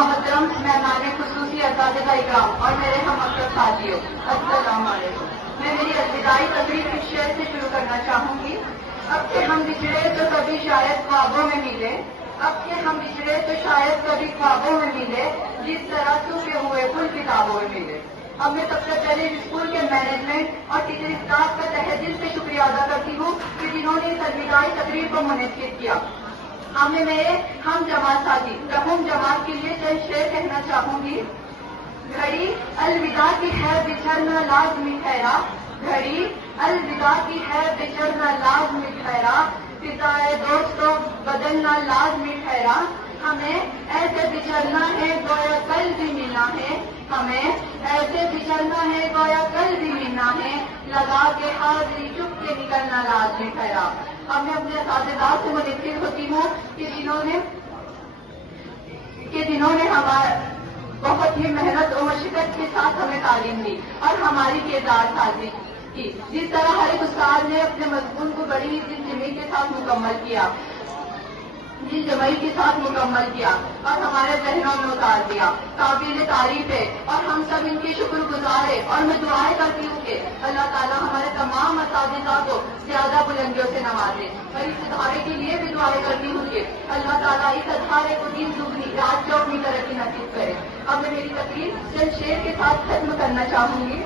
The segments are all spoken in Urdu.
محترم مہمان خصوصی اساتذہ اکرام اور میرے ہم مکتب ساتھیوں، السلام علیکم۔ میں میری ابتدائی تقریر اس شعر سے شروع کرنا چاہوں گی۔ اب کہ ہم بچھڑے تو کبھی شاید خوابوں میں ملے، اب کہ ہم بچھڑے تو شاید کبھی خوابوں میں ملے، جس طرح سوکھے ہوئے پھول کتابوں میں ملے۔ اب میں سب سے پہلے اسکول کے مینجمنٹ اور ٹیچر اسٹاف کا تہہ دل سے شکریہ ادا کرتی ہوں کہ جنہوں نے اس ابتدائی تقریر کو منعقد کیا۔ اب میں میرے ہم جماعت ساتھی رحم جماعت کے لیے چند شعر کہنا چاہوں گی۔ گھڑی الوداع کی ہے بچھڑنا لازمی ٹھہرا، گھڑی الوداع کی ہے بچھڑنا لازمی ٹھہرا، فضائے دوستوں بدلنا لازمی ٹھہرا، ہمیں ایسے بچھڑنا ہے گویا کل بھی ملنا ہے، ہمیں ایسے بچھڑنا ہے گویا کل بھی ملنا ہے، لگا کے حاضری چپ کے نکلنا لازمی ٹھہرا۔ اب میں اپنے اساتذہ سے منتقل ہوتی ہوں کہ جنہوں نے ہمارا بہت ہی محنت اور مشقت کے ساتھ ہمیں تعلیم دی اور ہماری کردار سازی کی۔ جس طرح ہر ایک استاد نے اپنے مضمون کو بڑی ہی جمعی کے ساتھ مکمل کیا، اور ہمارے ذہنوں میں اتار دیا، قابل تعریف ہے اور ہم سب ان کے شکر گزار ہیں۔ اور میں دعائیں کرتی ہوں کہ اللہ تعالیٰ ہمارے تمام اساتذہ کو زیادہ بلندیوں سے نوازے، اور اس ادارے کے لیے بھی دعائیں کرتی ہوں کہ اللہ تعالیٰ اس ادارے کو دن دگنی رات چوگنی ترقی نصیب کرے۔ اب میں میری تقریر چند شعر کے ساتھ ختم کرنا چاہوں گی۔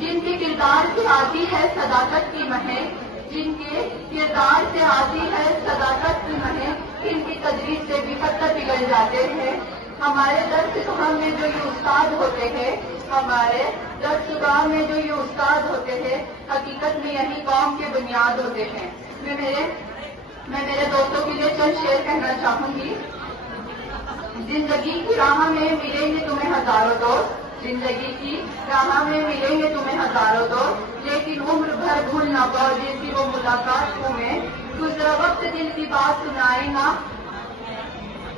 جن کے کردار سے آتی ہے صداقت کی مہک، جن کے کردار سے آتی ہے صداقت کی مہک، ان کی تدریس سے بھی پتھر پگھل جاتے ہیں۔ ہمارے درس گاہ میں جو یہ استاد ہوتے ہیں، ہمارے درس گاہ میں جو یہ استاد ہوتے ہیں، حقیقت میں یہی قوم کے بنیاد ہوتے ہیں۔ میں میرے دوستوں کے لیے چند شعر کہنا چاہوں گی۔ زندگی کی راہ میں ملیں گے تمہیں ہزاروں دوست، زندگی کی راہ میں ملیں گے تمہیں ہزاروں دوست، لیکن عمر بھر بھول نہ پاؤ جن کی وہ ملاقات تمہیں، گزرا وقت دل کی بات سنائے گا،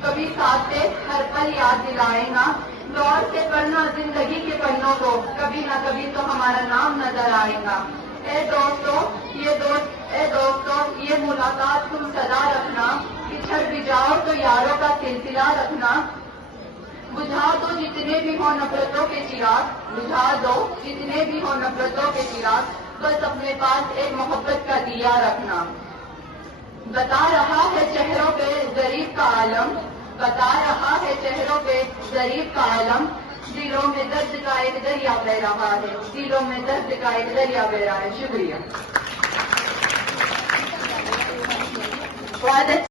کبھی ساتھ سے ہر پل یاد دلائے گا، غور سے پڑھنا زندگی کے پنوں کو، کبھی نہ کبھی تو ہمارا نام نظر آئے گا۔ اے دوستو یہ ملاقات تم سدا رکھنا، پچھڑ بھی جاؤ تو یاروں کا سلسلہ رکھنا، بجھا دو جتنے بھی ہو نفرتوں کے چراغ، بجھا دو جتنے بھی ہو نفرتوں کے چراغ، بس اپنے پاس ایک محبت کا دیا رکھنا۔ بتا رہا ہے چہروں پہ ظریف کا عالم، بتا رہا ہے چہروں پہ ظریف کا عالم، دلوں میں درد کا ایک دریا بہ رہا ہے، دلوں میں درد کا ایک دریا بہ رہا ہے۔ شکریہ۔